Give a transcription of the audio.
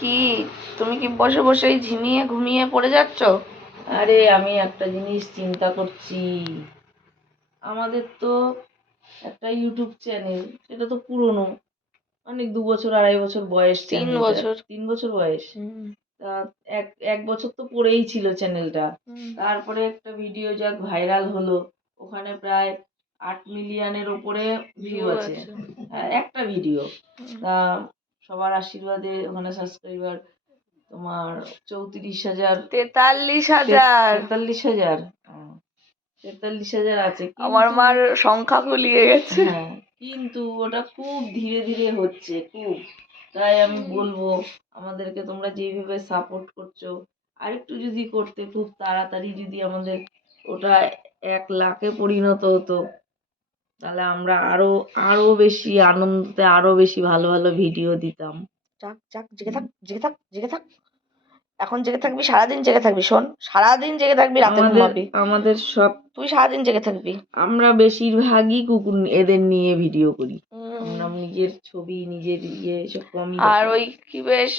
কি তুমি কি বসে বসেই ঝিমিয়ে ঘুমিয়ে পড়ে যাচ্ছ? আরে আমি একটা জিনিস চিন্তা করছি। আমাদের তো একটা ইউটিউব চ্যানেল, সেটা তো পুরনো, অনেক 2 বছর 2.5 বছর বয়স। 3 বছর। 3 বছর বয়স। তা এক এক বছর তো পড়েই ছিল চ্যানেলটা। তারপরে একটা ভিডিও যাক ভাইরাল হলো, ওখানে প্রায় 8 মিলিয়নের উপরে ভিউ আছে। একটা ভিডিও। তা সবার আশীর্বাদে ওখানে সাবস্ক্রাইবার তোমার 34,000 43,000। 43,000 43,000 আছে। আমার মার সংখ্যা গুলিয়ে গেছে। হ্যাঁ, কিন্তু ওটা খুব ধীরে ধীরে হচ্ছে, খুব। তাই আমি বলবো, আমাদেরকে তোমরা যেভাবে সাপোর্ট করছো, আরেকটু যদি করতে, খুব তাড়াতাড়ি যদি আমাদের ওটা 1 লাখে পরিণত হতো, তাহলে আমরা আরো আরো বেশি আনন্দে, আরো বেশি ভালো ভালো ভিডিও দিতাম। যাক যাক, জেগে থাক জেগে থাক জেগে থাক। এখন জেগে থাকবি, সারাদিন জেগে থাকবি। শোন, সারাদিন জেগে থাকবি, রাতে ঘুমাবি। আমাদের সব, তুই সারাদিন জেগে থাকবি। আমরা বেশিরভাগই কুকুর এদের নিয়ে ভিডিও করি। আমরা নিজের ছবি, নিজের সব কমই। আর ওই কি বেশ